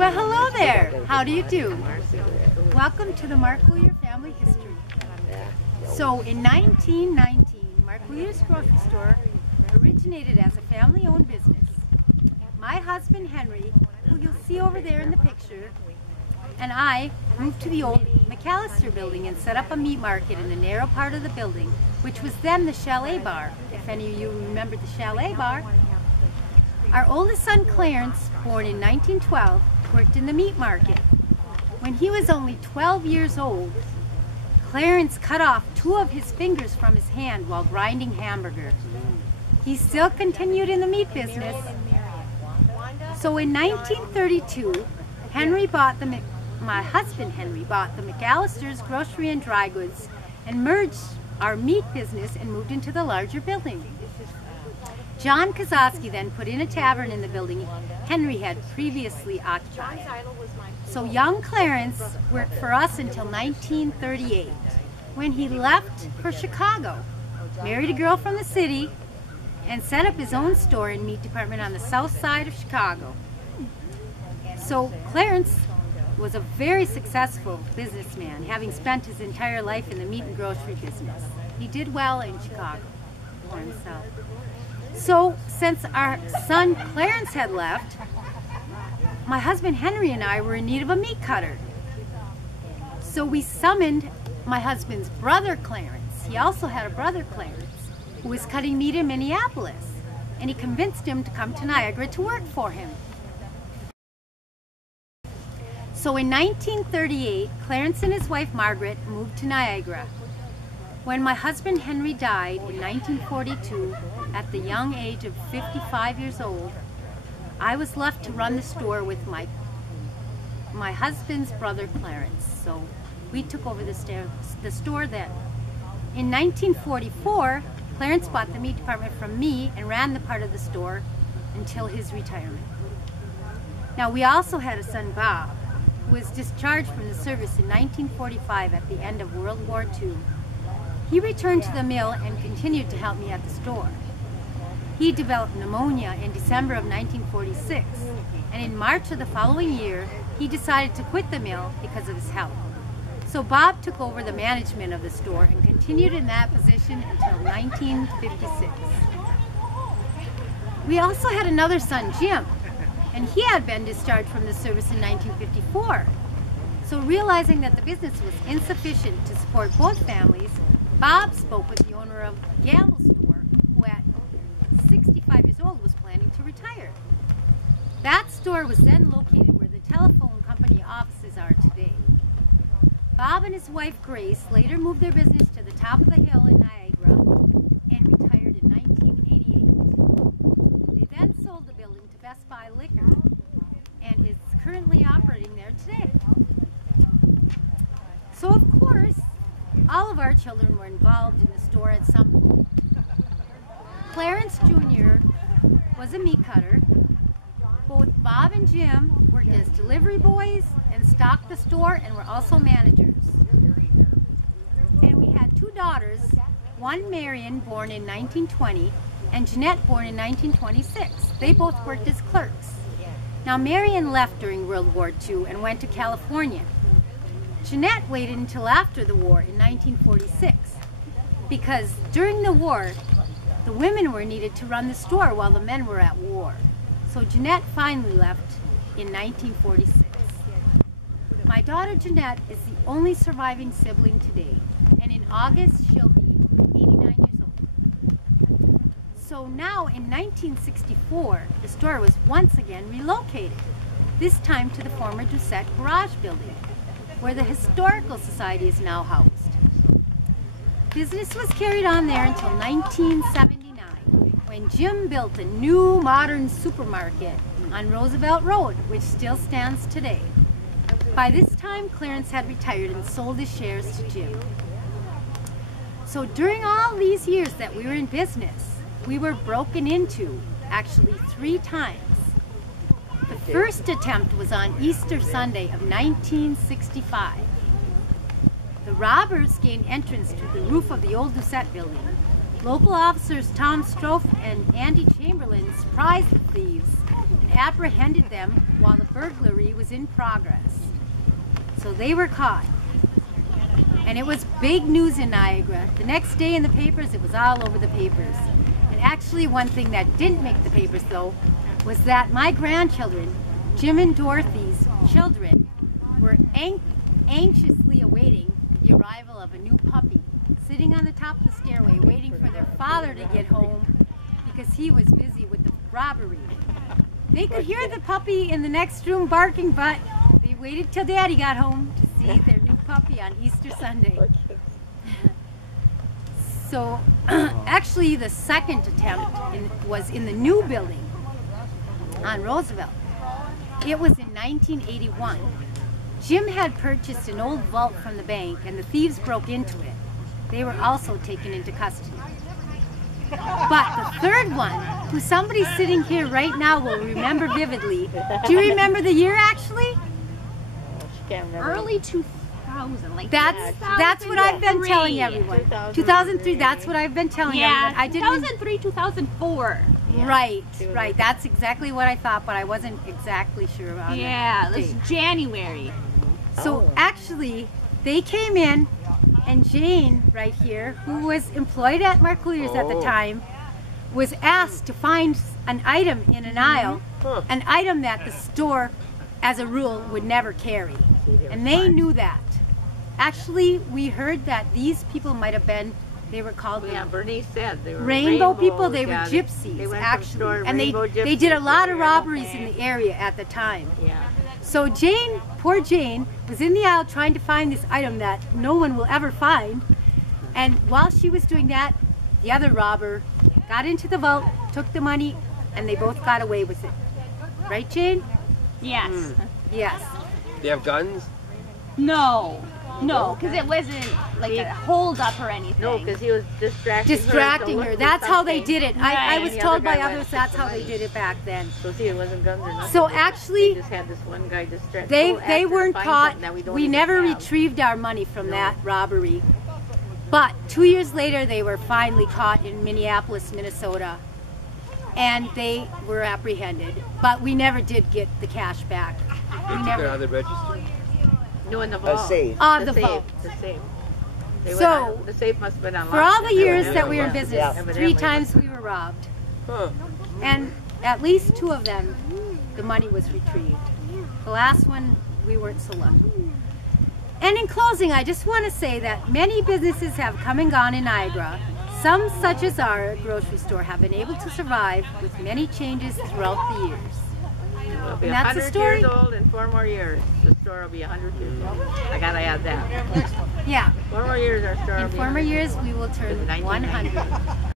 Well, hello there. How do you do? Welcome to the Marcouiller family history. So, in 1919, Marcouiller's grocery store originated as a family-owned business. My husband, Henry, who you'll see over there in the picture, and I moved to the old McAllister building and set up a meat market in the narrow part of the building, which was then the Chalet Bar, if any of you remember the Chalet Bar. Our oldest son, Clarence, born in 1912, worked in the meat market. When he was only 12 years old, Clarence cut off 2 of his fingers from his hand while grinding hamburgers. He still continued in the meat business. So in 1932, my husband Henry bought the McAllister's grocery and dry goods and merged our meat business and moved into the larger building. John Kozowski then put in a tavern in the building Henry had previously occupied. So young Clarence worked for us until 1938, when he left for Chicago, married a girl from the city, and set up his own store and meat department on the south side of Chicago. So Clarence was a very successful businessman, having spent his entire life in the meat and grocery business. He did well in Chicago for himself. So since our son Clarence had left, my husband Henry and I were in need of a meat cutter. So we summoned my husband's brother Clarence. He also had a brother Clarence who was cutting meat in Minneapolis, and he convinced him to come to Niagara to work for him. So in 1938, Clarence and his wife Margaret moved to Niagara. When my husband Henry died in 1942 at the young age of 55 years old, I was left to run the store with my husband's brother Clarence. So we took over the store then. In 1944, Clarence bought the meat department from me and ran the part of the store until his retirement. Now we also had a son, Bob, who was discharged from the service in 1945 at the end of World War II. He returned to the mill and continued to help me at the store. He developed pneumonia in December of 1946, and in March of the following year, he decided to quit the mill because of his health. So Bob took over the management of the store and continued in that position until 1956. We also had another son, Jim, and he had been discharged from the service in 1954. So realizing that the business was insufficient to support both families, Bob spoke with the owner of Gamble's store, who at 65 years old was planning to retire. That store was then located where the telephone company offices are today. Bob and his wife Grace later moved their business to the top of the hill in Niagara and retired in 1988. They then sold the building to Best Buy Liquor and is currently operating there today. So of course, all of our children were involved in the store at some point. Clarence Jr. was a meat cutter. Both Bob and Jim worked as delivery boys and stocked the store and were also managers. And we had 2 daughters, one Marion, born in 1920, and Jeanette, born in 1926. They both worked as clerks. Now Marion left during World War II and went to California. Jeanette waited until after the war in 1946 because during the war, the women were needed to run the store while the men were at war. So Jeanette finally left in 1946. My daughter Jeanette is the only surviving sibling today, and in August she'll be 89 years old. So now in 1964, the store was once again relocated, this time to the former Doucette Garage building, where the Historical Society is now housed. Business was carried on there until 1979, when Jim built a new modern supermarket on Roosevelt Road, which still stands today. By this time, Clarence had retired and sold his shares to Jim. So during all these years that we were in business, we were broken into, actually 3 times. The first attempt was on Easter Sunday of 1965. The robbers gained entrance to the roof of the old Doucette building. Local officers Tom Strofe and Andy Chamberlain surprised the thieves and and apprehended them while the burglary was in progress. So they were caught. And it was big news in Niagara. The next day in the papers, it was all over the papers. And actually one thing that didn't make the papers though, was that my grandchildren, Jim and Dorothy's children, were anxiously awaiting the arrival of a new puppy, sitting on the top of the stairway waiting for their father to get home because he was busy with the robbery. They could hear the puppy in the next room barking, but they waited till Daddy got home to see their new puppy on Easter Sunday. So actually the second attempt was in the new building on Roosevelt. It was in 1981. Jim had purchased an old vault from the bank and the thieves broke into it. They were also taken into custody. But the third one, who somebody sitting here right now will remember vividly. Do you remember the year actually? Early 2000, like that's what I've been telling everyone. 2003, that's what I've been telling everyone. I didn't 2003, 2004. Right, right. That's exactly what I thought, but I wasn't exactly sure on it was January. So actually, they came in, and Jane, right here, who was employed at Marcoulier's at the time, was asked to find an item in an aisle, an item that the store, as a rule, would never carry. And they knew that. Actually, we heard that these people might have been, they were called Bernice said they were rainbow people. They were gypsies, actually, and they did a lot of robberies in the area at the time. So Jane, poor Jane, was in the aisle trying to find this item that no one will ever find. And while she was doing that, the other robber got into the vault, took the money, and they both got away with it. Right, Jane? Yes. Yes. They have guns? No. No, because it wasn't like a hold up or anything. No, because he was distracting her. That's how they did it. I was told by others that's how they did it back then. So see, it wasn't guns or nothing. So actually, they just had this one guy distracted. They weren't caught. We never retrieved our money from that robbery. But 2 years later, they were finally caught in Minneapolis, Minnesota. And they were apprehended. But we never did get the cash back. They took it out of the register? No, in the vault. A safe. The vault. The safe. So, the safe must have been unlocked. For all the years that we were in business, 3 times we were robbed. And at least 2 of them, the money was retrieved. The last one, we weren't so lucky. And in closing, I just want to say that many businesses have come and gone in Niagara. Some, such as our grocery store, have been able to survive with many changes throughout the years. We'll be And that's the 100 story. years old in 4 more years. The store will be 100 years old. I gotta add that. Yeah. 4 more years, our store will In be 4 more 100 years, we will turn 100.